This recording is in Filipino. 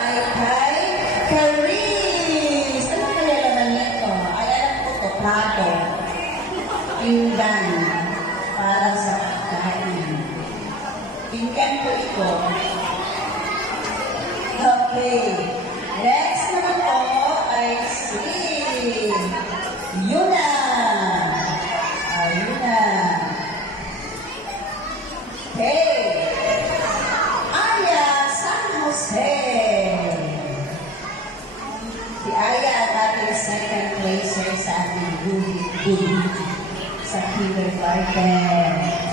Ay kay Caris. Ano kaya naman nito? Ay, alam ko to, plato. Pinggan. Para sa pagkain. Pinggan ko ito. Okay. Next naman po ay si Yuna. Yuna. Hey. Aya San Jose. Si Aya ang ating second placer sa ating group sa kindergarten.